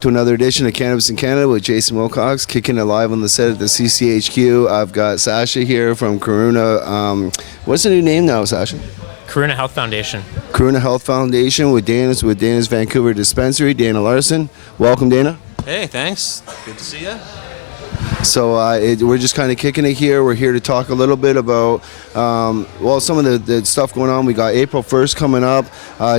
To another edition of Cannabis in Canada with Jason Wilcox, kicking it live on the set at the CCHQ. I've got Sasha here from Karuna. What's the new name now, Sasha? Karuna Health Foundation. Karuna Health Foundation with Dana's Vancouver dispensary. Dana Larson. Welcome, Dana. Hey, thanks. Good to see you. So we're just kind of kicking it here. We're here to talk a little bit about, some of the stuff going on. We got April 1st coming up.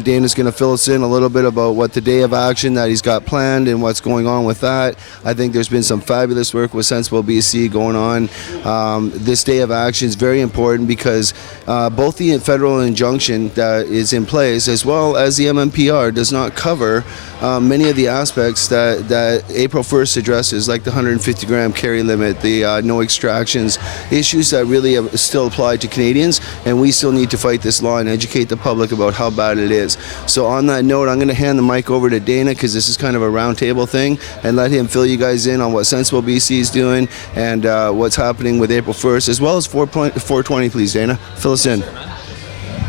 Dana's going to fill us in a little bit about what the day of action that he's got planned and what's going on with that. I think there's been some fabulous work with Sensible BC going on. This day of action is very important because both the federal injunction that is in place as well as the MMPR does not cover many of the aspects that April 1st addresses, like the 150 gram carry limit, the no extractions, issues that really still apply to Canadians, and we still need to fight this law and educate the public about how bad it is. So on that note, I'm going to hand the mic over to Dana because this is kind of a roundtable thing, and let him fill you guys in on what Sensible BC is doing and what's happening with April 1st, as well as 420, please, Dana. Fill us in.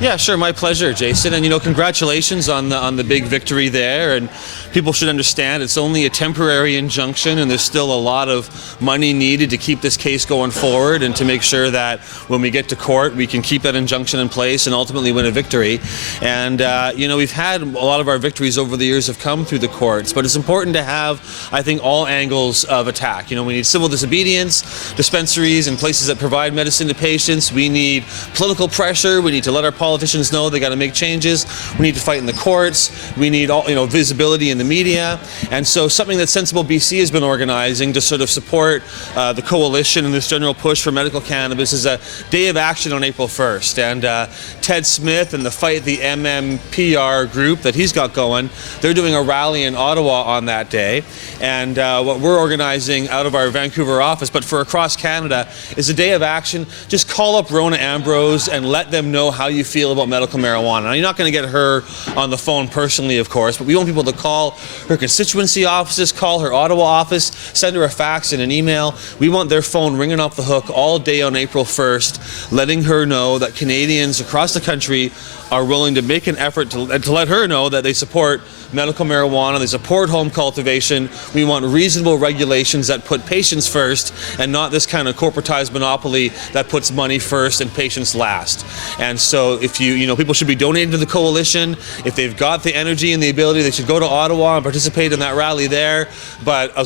Yeah, sure. My pleasure, Jason. And congratulations on the big victory there. And people should understand it's only a temporary injunction, and there's still a lot of money needed to keep this case going forward and to make sure that when we get to court, we can keep that injunction in place and ultimately win a victory. And we've had a lot of our victories over the years have come through the courts, but it's important to have, I think, all angles of attack. We need civil disobedience, dispensaries, and places that provide medicine to patients. We need political pressure. We need to let our politicians know they got to make changes. We need to fight in the courts. We need visibility in the media. And so something that Sensible BC has been organizing to sort of support the coalition and this general push for medical cannabis is a day of action on April 1st. And Ted Smith and the MMPR group that he's got going, they're doing a rally in Ottawa on that day. And what we're organizing out of our Vancouver office, but for across Canada, is a day of action. Just call up Rona Ambrose and let them know how you feel about medical marijuana. Now, you're not going to get her on the phone personally, of course, but we want people to call her constituency offices, call her Ottawa office, send her a fax and an email. We want their phone ringing off the hook all day on April 1st, letting her know that Canadians across the country are willing to make an effort to let her know that they support medical marijuana, they support home cultivation. We want reasonable regulations that put patients first and not this kind of corporatized monopoly that puts money first and patients last. And so if people should be donating to the coalition. If they've got the energy and the ability, they should go to Ottawa and participate in that rally there. But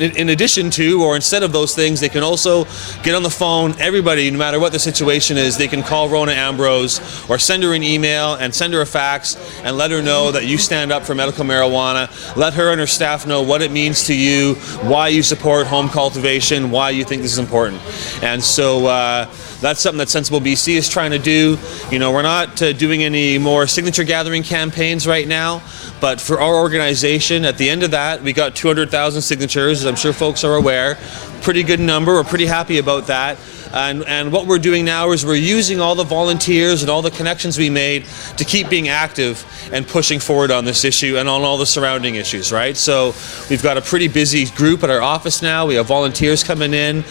in addition to, or instead of those things, they can also get on the phone. Everybody, no matter what the situation is, they can call Rona Ambrose or send her an email and send her a fax and let her know that you stand up for medical marijuana. Let her and her staff know what it means to you, why you support home cultivation, why you think this is important. And so that's something that Sensible BC is trying to do. We're not doing any more signature gathering campaigns right now, but for our organization, at the end of that, we got 200,000 signatures, as I'm sure folks are aware. Pretty good number. We're pretty happy about that. And what we're doing now is we're using all the volunteers and all the connections we made to keep being active and pushing forward on this issue and on all the surrounding issues, right? So we've got a pretty busy group at our office now. We have volunteers coming in.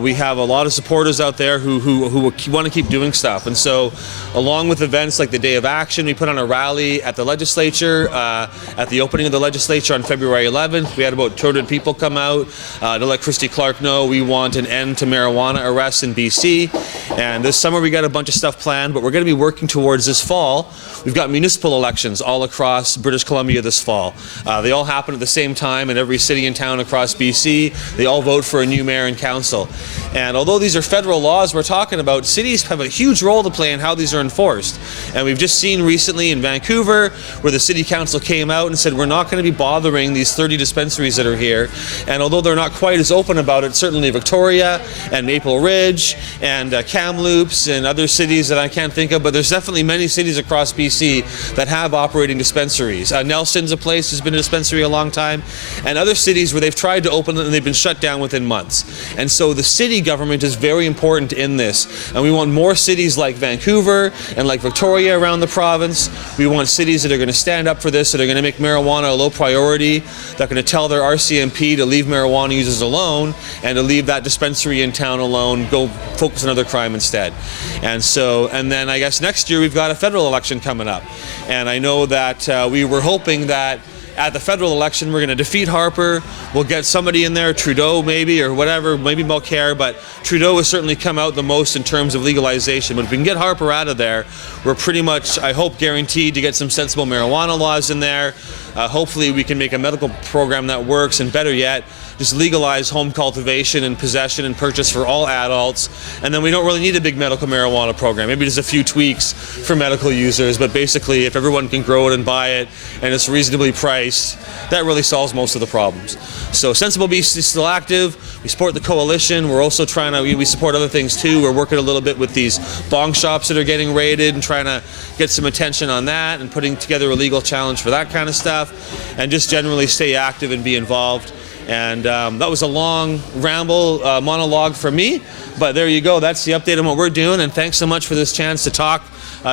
We have a lot of supporters out there who want to keep doing stuff. And so along with events like the Day of Action, we put on a rally at the legislature, at the opening of the legislature on February 11th. We had about 200 people come out to let Christy Clark know we want an end to marijuana arrests in BC. And this summer we got a bunch of stuff planned, but we're going to be working towards this fall. We've got municipal elections all across British Columbia this fall. They all happen at the same time in every city and town across BC. They all vote for a new mayor and council. And although these are federal laws we're talking about, cities have a huge role to play in how these are enforced. And we've just seen recently in Vancouver where the city council came out and said we're not going to be bothering these 30 dispensaries that are here. And although they're not quite as open about it, certainly Victoria and Maple Ridge and Kamloops and other cities that I can't think of, but there's definitely many cities across BC that have operating dispensaries. Nelson's a place who's been a dispensary a long time, and other cities where they've tried to open them and they've been shut down within months. And so the city government is very important in this, and we want more cities like Vancouver and like Victoria around the province. We want cities that are going to stand up for this, that are going to make marijuana a low priority, that are going to tell their RCMP to leave marijuana users alone and to leave that dispensary in town alone, go focus on other crime instead. And then I guess next year we've got a federal election coming up. And I know that we were hoping that at the federal election, we're going to defeat Harper. We'll get somebody in there, Trudeau maybe, or whatever, maybe Mulcair, but Trudeau has certainly come out the most in terms of legalization. But if we can get Harper out of there, we're pretty much, I hope, guaranteed to get some sensible marijuana laws in there. Hopefully we can make a medical program that works, and better yet, just legalize home cultivation and possession and purchase for all adults. And then we don't really need a big medical marijuana program. Maybe just a few tweaks for medical users, but basically if everyone can grow it and buy it and it's reasonably priced, that really solves most of the problems. So Sensible BC is still active. We support the coalition. We're also trying to, we support other things too. We're working a little bit with these bong shops that are getting raided and trying to get some attention on that and putting together a legal challenge for that kind of stuff, and just generally stay active and be involved. And that was a long ramble monologue for me, but there you go. That's the update on what we're doing, and thanks so much for this chance to talk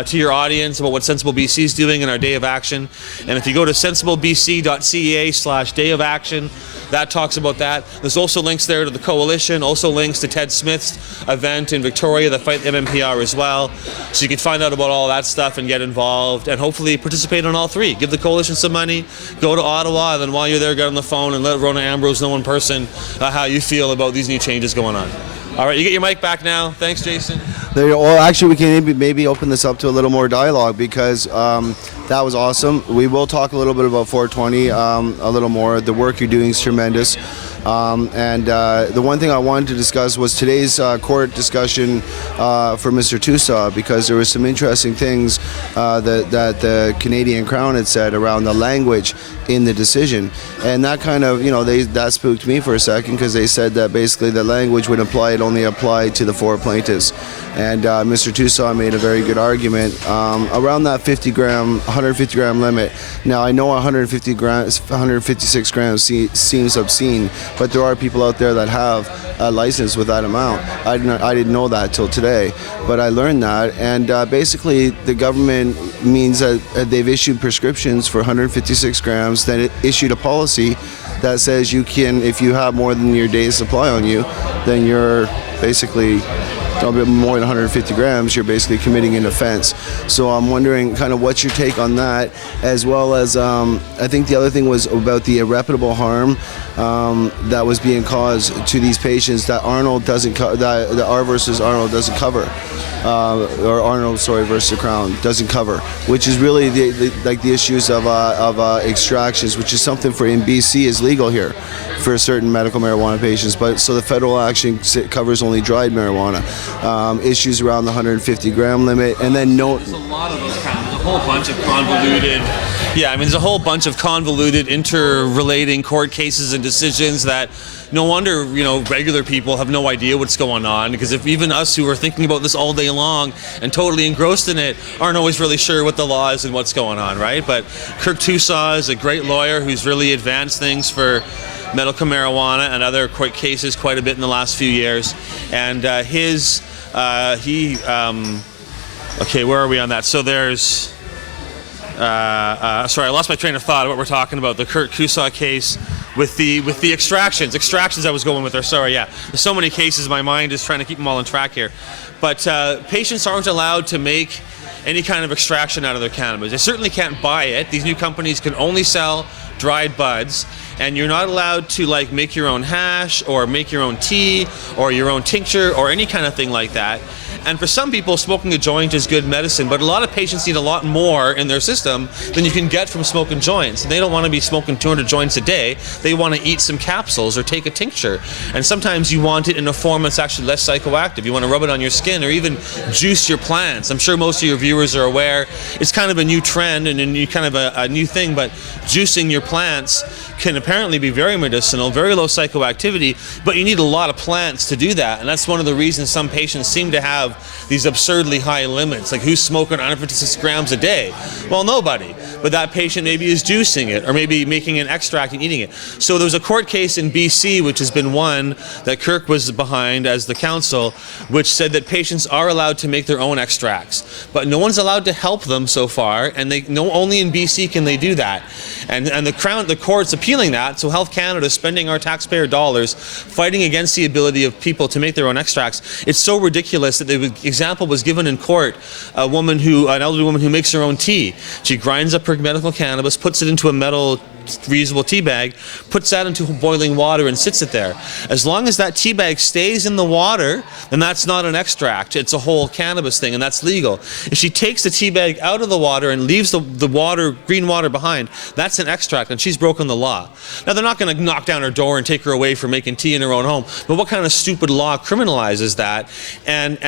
to your audience about what Sensible BC is doing in our Day of Action. And if you go to sensiblebc.ca/Day of Action, that talks about that. There's also links there to the coalition, also links to Ted Smith's event in Victoria, the Fight MMPR as well. So you can find out about all that stuff and get involved and hopefully participate on all three. Give the coalition some money, go to Ottawa, and then while you're there, get on the phone and let Rona Ambrose know in person how you feel about these new changes going on. All right, you get your mic back now. Thanks, Jason. There you go. Well, actually, we can maybe open this up to a little more dialogue, because that was awesome. We will talk a little bit about 420 a little more. The work you're doing is tremendous. And the one thing I wanted to discuss was today's court discussion for Mr. Tusa, because there was some interesting things that the Canadian Crown had said around the language in the decision, and that kind of, that spooked me for a second, because they said that basically the language would apply, it only applied to the 4 plaintiffs. And Mr. Tusa made a very good argument around that 150 gram limit. Now I know 156 grams seems obscene, but there are people out there that have a license with that amount. I didn't know that till today, but I learned that. And basically the government means that they've issued prescriptions for 156 grams, then it issued a policy that says you can, if you have more than your day's supply on you, then you're basically a bit more than 150 grams, you're basically committing an offense. So I'm wondering kind of what's your take on that, as well as I think the other thing was about the irreparable harm that was being caused to these patients that Arnold doesn't that R versus Arnold doesn't cover, or Arnold, sorry, versus the Crown doesn't cover, which is really the issues of extractions, which is something for in BC is legal here for certain medical marijuana patients, but so the federal action covers only dried marijuana. Issues around the 150 gram limit, and then there's a lot of those kind of, there's a whole bunch of convoluted, there's a whole bunch of convoluted interrelating court cases and decisions that no wonder, regular people have no idea what's going on, because if even us who are thinking about this all day long and totally engrossed in it aren't always really sure what the law is and what's going on, right? But Kirk Tusa is a great lawyer who's really advanced things for medical marijuana and other court cases quite a bit in the last few years. And okay, where are we on that? So there's, sorry, I lost my train of thought of what we're talking about, the Kirk Tusa case with the extractions I was going with there, sorry, yeah. There's so many cases, my mind is trying to keep them all on track here. But patients aren't allowed to make any kind of extraction out of their cannabis. They certainly can't buy it. These new companies can only sell dried buds, and you're not allowed to make your own hash or make your own tea or your own tincture or any kind of thing like that. And for some people, smoking a joint is good medicine, but a lot of patients need a lot more in their system than you can get from smoking joints. And they don't want to be smoking 200 joints a day. They want to eat some capsules or take a tincture. And sometimes you want it in a form that's actually less psychoactive. You want to rub it on your skin or even juice your plants. I'm sure most of your viewers are aware. It's kind of a new trend and a new thing, but juicing your plants can apparently be very medicinal, very low psychoactivity, but you need a lot of plants to do that. And that's one of the reasons some patients seem to have these absurdly high limits. Like, who's smoking 156 grams a day? Well, nobody. But that patient maybe is juicing it or maybe making an extract and eating it. So there was a court case in BC, which has been one that Kirk was behind as the counsel, which said that patients are allowed to make their own extracts, but no one's allowed to help them so far, and only in BC can they do that. And the court's appealing that, so Health Canada is spending our taxpayer dollars fighting against the ability of people to make their own extracts. It's so ridiculous that the example was given in court, an elderly woman who makes her own tea. She grinds up her medical cannabis, puts it into a metal reusable tea bag, puts that into boiling water and sits it there. As long as that tea bag stays in the water, then that's not an extract. It's a whole cannabis thing, and that's legal. If she takes the tea bag out of the water and leaves the water, green water behind, that's an extract, and she's broken the law. Now, they're not going to knock down her door and take her away for making tea in her own home, but what kind of stupid law criminalizes that? And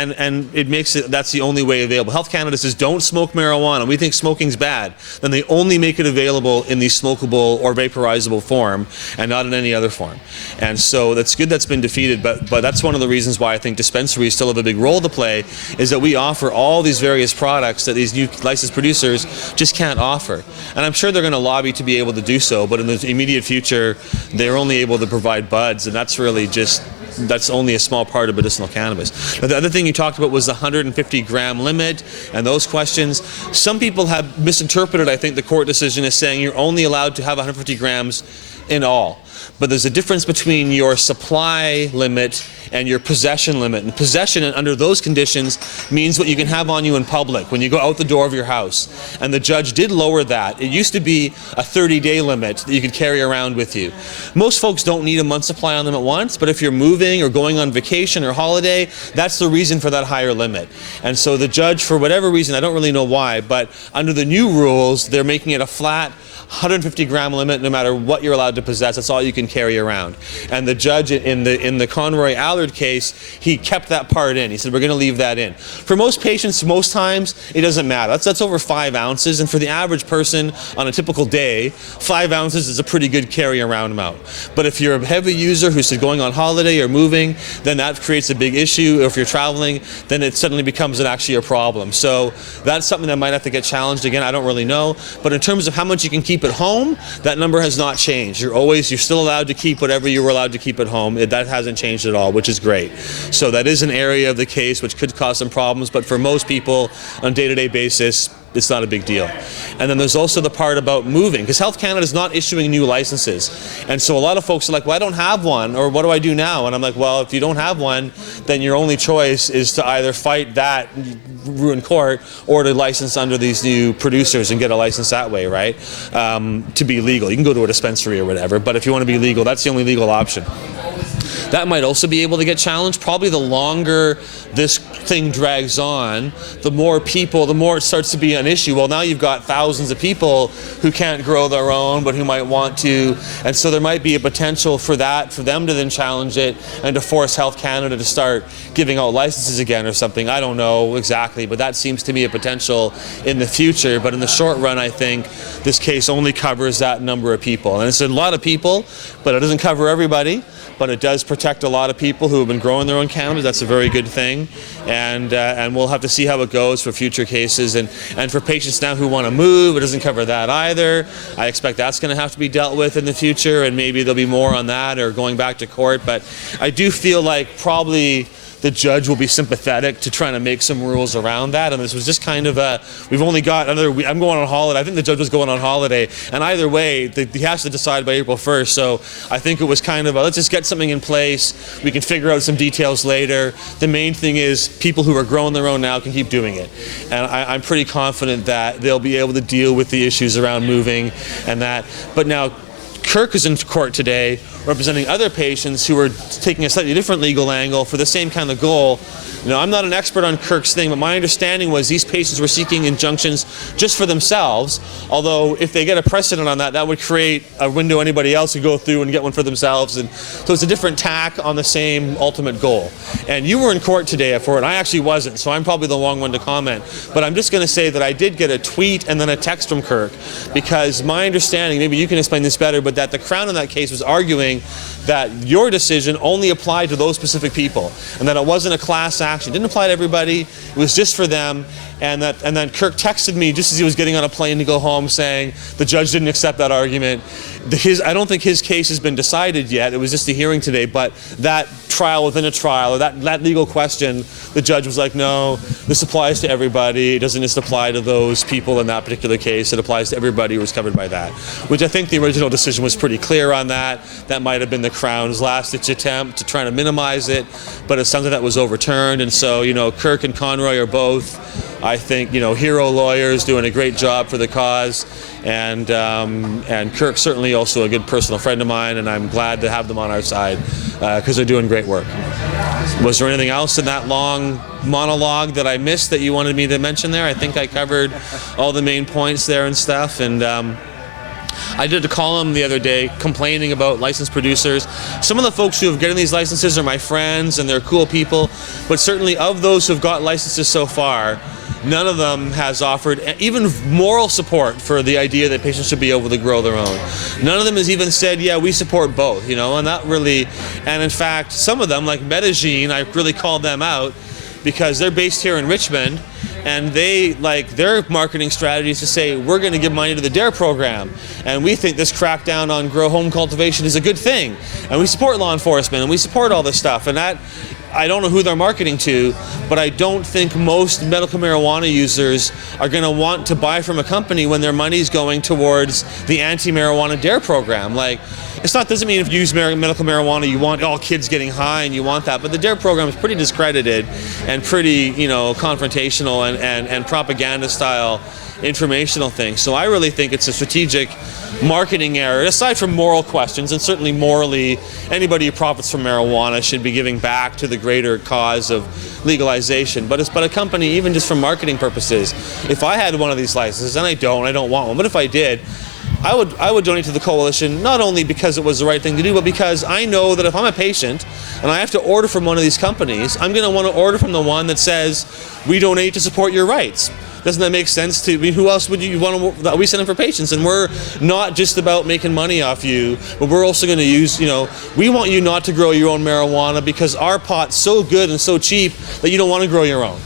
it makes it, that's the only way available. Health Canada says don't smoke marijuana. We think smoking's bad. Then they only make it available in the smokable or vaporizable form and not in any other form. And so that's good that's been defeated, but that's one of the reasons why I think dispensaries still have a big role to play, is that we offer all these various products that these new licensed producers just can't offer. And I'm sure they're going to lobby to be able to do so, but in the immediate future, they're only able to provide buds, and that's really just, that's only a small part of medicinal cannabis. Now, the other thing you talked about was the 150 gram limit and those questions. Some people have misinterpreted, I think, the court decision as saying you're only allowed to have 150 grams in all. But there's a difference between your supply limit and your possession limit. And possession under those conditions means what you can have on you in public when you go out the door of your house. And the judge did lower that. It used to be a 30-day limit that you could carry around with you. Most folks don't need a month's supply on them at once, but if you're moving or going on vacation or holiday, that's the reason for that higher limit. And so the judge, for whatever reason, I don't really know why, but under the new rules, they're making it a flat 150 gram limit no matter what you're allowed to possess. That's all you can carry around. And the judge in the Conroy Allard case, he kept that part in. He said, we're going to leave that in. For most patients, most times, it doesn't matter. That's over 5 ounces. And for the average person on a typical day, 5 ounces is a pretty good carry around amount. But if you're a heavy user who's going on holiday or moving, then that creates a big issue. Or if you're traveling, then it suddenly becomes actually a problem. So that's something that might have to get challenged again. I don't really know. But in terms of how much you can keep at home, that number has not changed. You're still allowed to keep whatever you were allowed to keep at home. That hasn't changed at all, which is great. So that is an area of the case which could cause some problems, but for most people on a day-to-day basis, it's not a big deal. And then there's also the part about moving, because Health Canada is not issuing new licenses. And so a lot of folks are like, well, I don't have one, or what do I do now? And I'm like, well, if you don't have one, then your only choice is to either fight that in court or to license under these new producers and get a license that way, right? To be legal. You can go to a dispensary or whatever, but if you want to be legal, that's the only legal option. That might also be able to get challenged. Probably the longer this thing drags on, the more it starts to be an issue. Well, now you've got thousands of people who can't grow their own, but who might want to. And so there might be a potential for that, for them to then challenge it and to force Health Canada to start giving out licenses again or something. I don't know exactly, but that seems to be a potential in the future. But in the short run, I think this case only covers that number of people. And it's a lot of people, but it doesn't cover everybody. But it does protect a lot of people who have been growing their own cannabis. That's a very good thing, and we'll have to see how it goes for future cases. And for patients now who want to move, it doesn't cover that either. I expect that's going to have to be dealt with in the future, and maybe there'll be more on that or going back to court. But I do feel like probably the judge will be sympathetic to trying to make some rules around that. And this was just kind of we've only got another week. I'm going on holiday. I think the judge was going on holiday. And either way, he has to decide by April 1st. So I think it was kind of let's just get something in place. We can figure out some details later. The main thing is people who are growing their own now can keep doing it. And I'm pretty confident that they'll be able to deal with the issues around moving and that. But now, Kirk is in court today representing other patients who are taking a slightly different legal angle for the same kind of goal. You know, I'm not an expert on Kirk's thing, but my understanding was these patients were seeking injunctions just for themselves, although if they get a precedent on that, that would create a window anybody else could go through and get one for themselves. And so it's a different tack on the same ultimate goal. And you were in court today for it. I actually wasn't, so I'm probably the wrong one to comment. But I'm just going to say that I did get a tweet and then a text from Kirk, because my understanding, maybe you can explain this better, but that the Crown in that case was arguing that your decision only applied to those specific people and that it wasn't a class action. It didn't apply to everybody. It was just for them. And then Kirk texted me just as he was getting on a plane to go home saying the judge didn't accept that argument. I don't think his case has been decided yet. It was just a hearing today, but that trial within a trial, or that legal question, the judge was like, no, this applies to everybody. It doesn't just apply to those people in that particular case. It applies to everybody who was covered by that, which I think the original decision was pretty clear on that. That might have been the Crown's last-ditch attempt to try to minimize it, but it's something that was overturned. And so, Kirk and Conroy are both, I think, hero lawyers doing a great job for the cause. And Kirk's certainly also a good personal friend of mine, and I'm glad to have them on our side because they're doing great work. Was there anything else in that long monologue that I missed that you wanted me to mention there? I think I covered all the main points there and stuff. And I did a column the other day complaining about licensed producers. Some of the folks who have gotten these licenses are my friends, and they're cool people, but certainly of those who have got licenses so far, none of them has offered even moral support for the idea that patients should be able to grow their own. None of them has even said, yeah, we support both, and that really, and in fact, some of them, like Medagene, I really called them out because they're based here in Richmond, and they, their marketing strategy is to say, we're going to give money to the DARE program, and we think this crackdown on grow home cultivation is a good thing, and we support law enforcement, and we support all this stuff, and that, I don't know who they're marketing to, but I don't think most medical marijuana users are going to want to buy from a company when their money's going towards the anti-marijuana DARE program. Doesn't mean if you use medical marijuana you want all kids getting high and you want that, but the DARE program is pretty discredited and pretty, confrontational and propaganda style informational thing. So I really think it's a strategic marketing error, aside from moral questions, and certainly morally, anybody who profits from marijuana should be giving back to the greater cause of legalization. But a company, even just for marketing purposes, if I had one of these licenses, and I don't want one, but if I did, I would donate to the coalition, not only because it was the right thing to do, but because I know that if I'm a patient and I have to order from one of these companies, I'm going to want to order from the one that says, we donate to support your rights. Doesn't that make sense to, who else would you want to, we send them for patients, and we're not just about making money off you, but we're also going to use, we want you not to grow your own marijuana because our pot's so good and so cheap that you don't want to grow your own.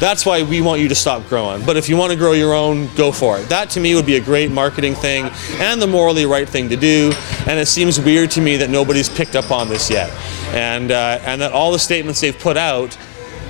That's why we want you to stop growing. But if you want to grow your own, go for it. That to me would be a great marketing thing and the morally right thing to do. And it seems weird to me that nobody's picked up on this yet. And that all the statements they've put out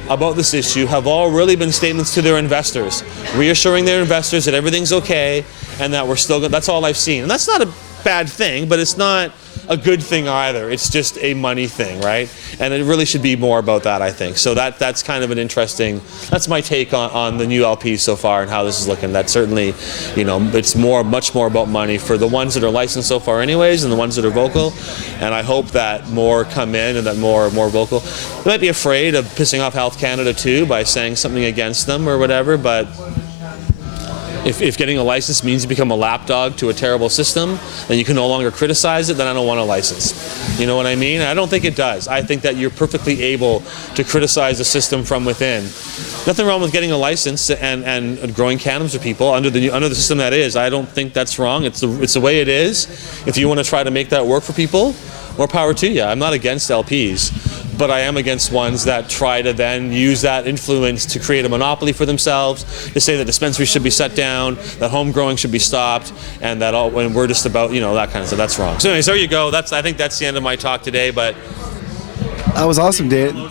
about this issue have all really been statements to their investors, reassuring their investors that everything's okay and that we're still good. That's all I've seen. And that's not a bad thing, but it's not a good thing either. It's just a money thing, right? And it really should be more about that, I think. So that's kind of an interesting, that's my take on the new LP so far and how this is looking. That certainly, it's much more about money for the ones that are licensed so far anyways and the ones that are vocal. And I hope that more come in and that more vocal. They might be afraid of pissing off Health Canada too by saying something against them or whatever, but if getting a license means you become a lapdog to a terrible system, then you can no longer criticize it, then I don't want a license. You know what I mean? I don't think it does. I think that you're perfectly able to criticize the system from within. Nothing wrong with getting a license and growing cannabis for people under the system that is. I don't think that's wrong. It's the way it is. If you want to try to make that work for people, more power to you. I'm not against LPs, but I am against ones that try to then use that influence to create a monopoly for themselves, to say that dispensaries should be shut down, that home growing should be stopped, and that when we're just about, that kind of stuff. That's wrong. So anyways, there you go. I think that's the end of my talk today, but that was awesome, Dan.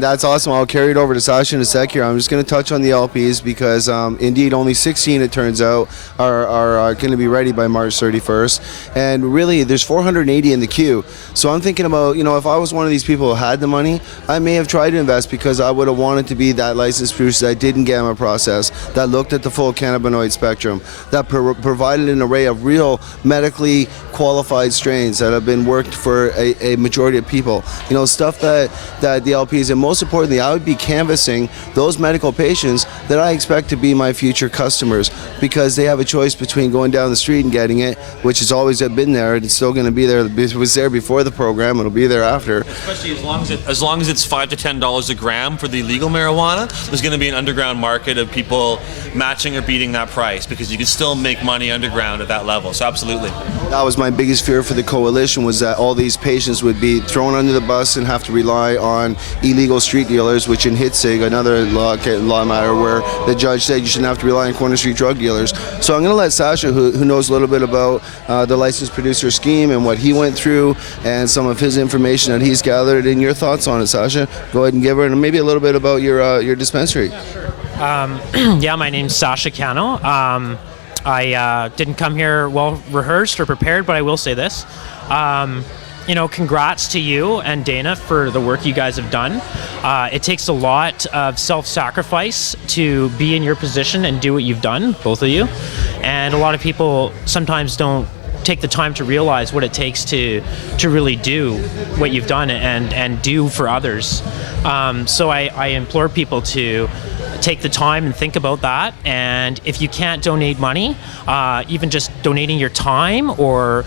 That's awesome. I'll carry it over to Sasha in a sec here. I'm just going to touch on the LPs because indeed only 16, it turns out, are going to be ready by March 31st. And really, there's 480 in the queue. So I'm thinking about, if I was one of these people who had the money, I may have tried to invest because I would have wanted to be that licensed producer that didn't gamma process, that looked at the full cannabinoid spectrum, that provided an array of real medically qualified strains that have been worked for a majority of people. Stuff that the LPs, and most importantly, I would be canvassing those medical patients that I expect to be my future customers because they have a choice between going down the street and getting it, which has always been there. It's still going to be there. It was there before the program. It'll be there after. Especially as long as it's $5 to $10 a gram for the legal marijuana, there's going to be an underground market of people matching or beating that price because you can still make money underground at that level. So absolutely. That was my biggest fear for the coalition, was that all these patients would be thrown under the bus and have to rely on illegal illegal street dealers, which in Hitzig, another law matter where the judge said you shouldn't have to rely on corner street drug dealers. So I'm going to let Sasha, who knows a little bit about the licensed producer scheme and what he went through and some of his information that he's gathered, and your thoughts on it, Sasha. Go ahead and give her, and maybe a little bit about your dispensary. Yeah, sure. Yeah, my name's Sasha Cano. I didn't come here well rehearsed or prepared, but I will say this. Congrats to you and Dana for the work you guys have done. It takes a lot of self-sacrifice to be in your position and do what you've done, both of you. And a lot of people sometimes don't take the time to realize what it takes to really do what you've done and do for others. So I implore people to take the time and think about that. And if you can't donate money, even just donating your time or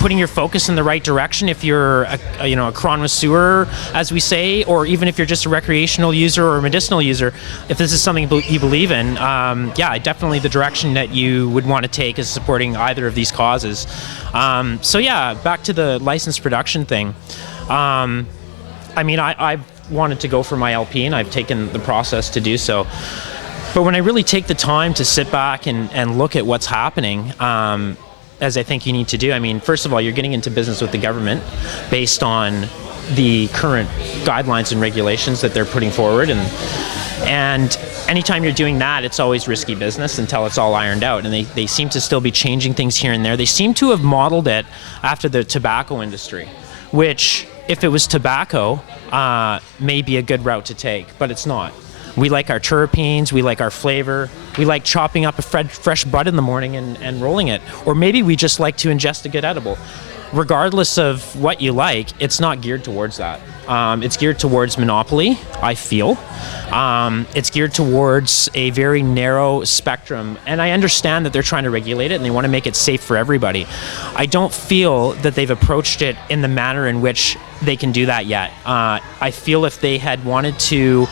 putting your focus in the right direction, if you're a connoisseur, as we say, or even if you're just a recreational user or a medicinal user, if this is something you believe in, definitely the direction that you would want to take is supporting either of these causes. Back to the licensed production thing. I wanted to go for my LP, and I've taken the process to do so. But when I really take the time to sit back and look at what's happening, as I think you need to do. First of all, you're getting into business with the government based on the current guidelines and regulations that they're putting forward. And anytime you're doing that, it's always risky business until it's all ironed out. And they seem to still be changing things here and there. They seem to have modeled it after the tobacco industry, which, if it was tobacco, may be a good route to take, but it's not. We like our terpenes, we like our flavor, we like chopping up a fresh bud in the morning and rolling it. Or maybe we just like to ingest a good edible. Regardless of what you like, it's not geared towards that. It's geared towards monopoly, I feel. It's geared towards a very narrow spectrum. And I understand that they're trying to regulate it and they want to make it safe for everybody. I don't feel that they've approached it in the manner in which they can do that yet. I feel if they had wanted to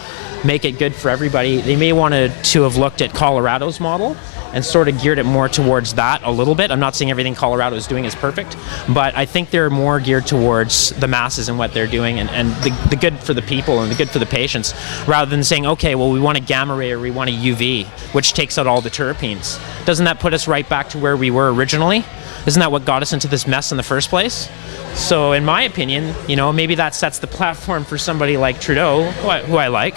make it good for everybody, they may wanted to have looked at Colorado's model and sort of geared it more towards that a little bit. I'm not saying everything Colorado is doing is perfect, but I think they're more geared towards the masses and what they're doing and the good for the people and the good for the patients, rather than saying, okay, well, we want a gamma ray or we want a UV, which takes out all the terpenes. Doesn't that put us right back to where we were originally? Isn't that what got us into this mess in the first place? So in my opinion, maybe that sets the platform for somebody like Trudeau, who I like,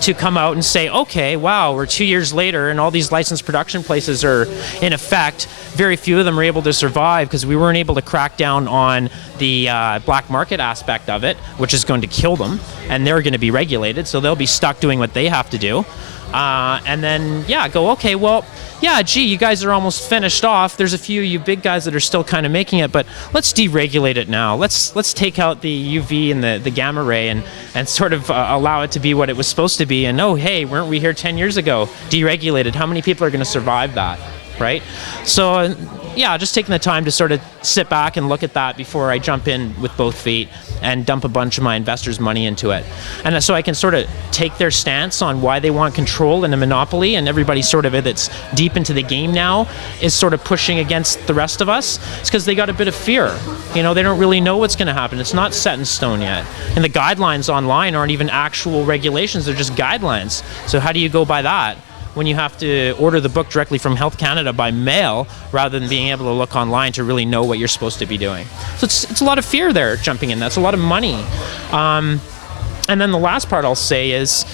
to come out and say, okay, wow, we're 2 years later and all these licensed production places are in effect. Very few of them are able to survive because we weren't able to crack down on the black market aspect of it, which is going to kill them, and they're going to be regulated, so they'll be stuck doing what they have to do. And then, okay, well, you guys are almost finished off. There's a few of you big guys that are still kind of making it, but let's deregulate it now. Let's take out the UV and the gamma ray and sort of allow it to be what it was supposed to be. And hey, weren't we here 10 years ago? Deregulated. How many people are going to survive that, right? So, just taking the time to sort of sit back and look at that before I jump in with both feet and dump a bunch of my investors' money into it. And so I can sort of take their stance on why they want control and a monopoly, and everybody sort of that's deep into the game now is sort of pushing against the rest of us. It's because they got a bit of fear. They don't really know what's going to happen. It's not set in stone yet. And the guidelines online aren't even actual regulations. They're just guidelines. So how do you go by that when you have to order the book directly from Health Canada by mail rather than being able to look online to really know what you're supposed to be doing? So it's a lot of fear there jumping in. That's a lot of money. And then the last part I'll say is,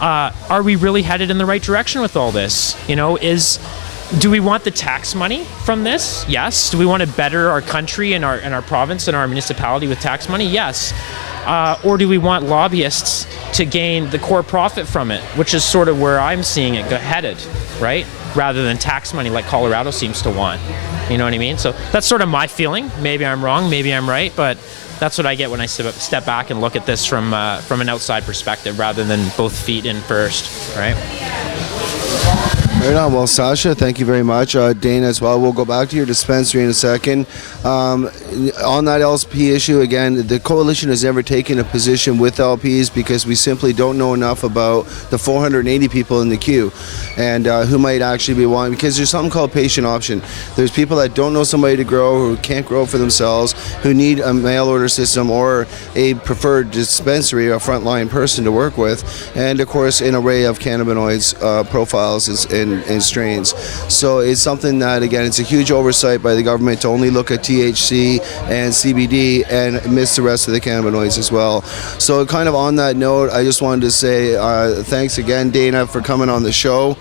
are we really headed in the right direction with all this? Do we want the tax money from this? Yes. Do we want to better our country and our province and our municipality with tax money? Yes. Or do we want lobbyists to gain the core profit from it, which is sort of where I'm seeing it headed, right? Rather than tax money like Colorado seems to want. You know what I mean? So that's sort of my feeling. Maybe I'm wrong, maybe I'm right, but that's what I get when I step back and look at this from an outside perspective rather than both feet in first, right? Right on. Well, Sasha, thank you very much. Dana as well. We'll go back to your dispensary in a second. On that LP issue, again, the coalition has never taken a position with LPs because we simply don't know enough about the 480 people in the queue and who might actually be wanting, because there's something called patient option. There's people that don't know somebody to grow, who can't grow for themselves, who need a mail order system or a preferred dispensary, a frontline person to work with, and of course an array of cannabinoids profiles and strains. So it's something that, again, it's a huge oversight by the government to only look at THC and CBD and miss the rest of the cannabinoids as well. So kind of on that note, I just wanted to say thanks again, Dana, for coming on the show.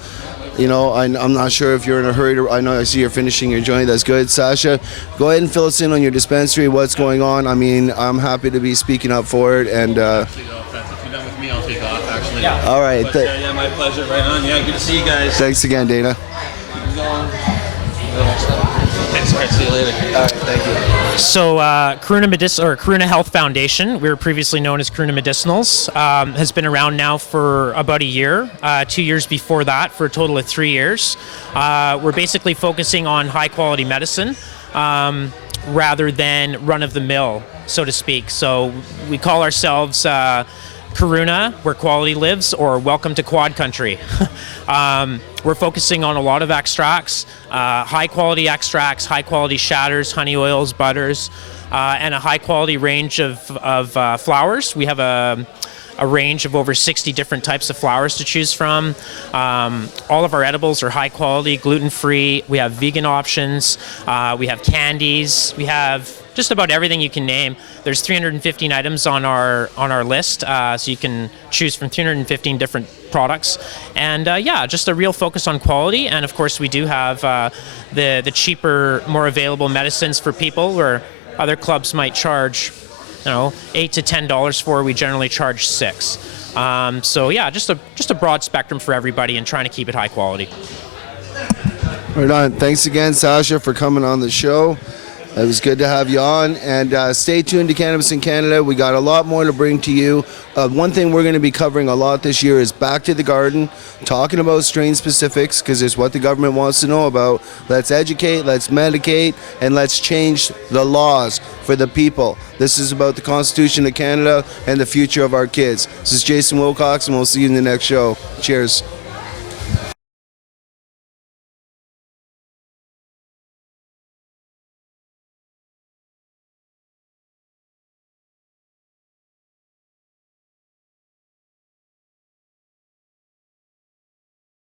You know, I'm not sure if you're in a hurry I know I see you're finishing your joint. That's good. Sasha, go ahead and fill us in on your dispensary, what's going on. I mean, I'm happy to be speaking up for it. And Actually, no, if you're done with me, I'll take off, actually. Yeah. all right. But, yeah, my pleasure. Right on. Yeah, good to see you guys. Thanks again, Dana. Thanks, Chris. See you later. All right, thank you. So Karuna Health Foundation, we were previously known as Karuna Medicinals, has been around now for about a year, 2 years before that for a total of 3 years. We're basically focusing on high quality medicine rather than run of the mill, so to speak. So we call ourselves Karuna, where quality lives, or welcome to Quad Country. We're focusing on a lot of extracts, high quality extracts, high quality shatters, honey oils, butters, and a high quality range of flowers. We have a range of over 60 different types of flowers to choose from. All of our edibles are high quality, gluten-free. We have vegan options. We have candies. We have just about everything you can name. There's 315 items on our list, so you can choose from 315 different products. And yeah, just a real focus on quality. And of course, we do have the cheaper, more available medicines for people where other clubs might charge, you know, $8 to $10 for. We generally charge $6. So yeah, just a broad spectrum for everybody and trying to keep it high quality. Right on. Thanks again, Sasha, for coming on the show. It was good to have you on, and stay tuned to Cannabis in Canada. We got a lot more to bring to you. One thing we're going to be covering a lot this year is Back to the Garden, talking about strain specifics, because it's what the government wants to know about. Let's educate, let's medicate, and let's change the laws for the people. This is about the Constitution of Canada and the future of our kids. This is Jason Wilcox, and we'll see you in the next show. Cheers.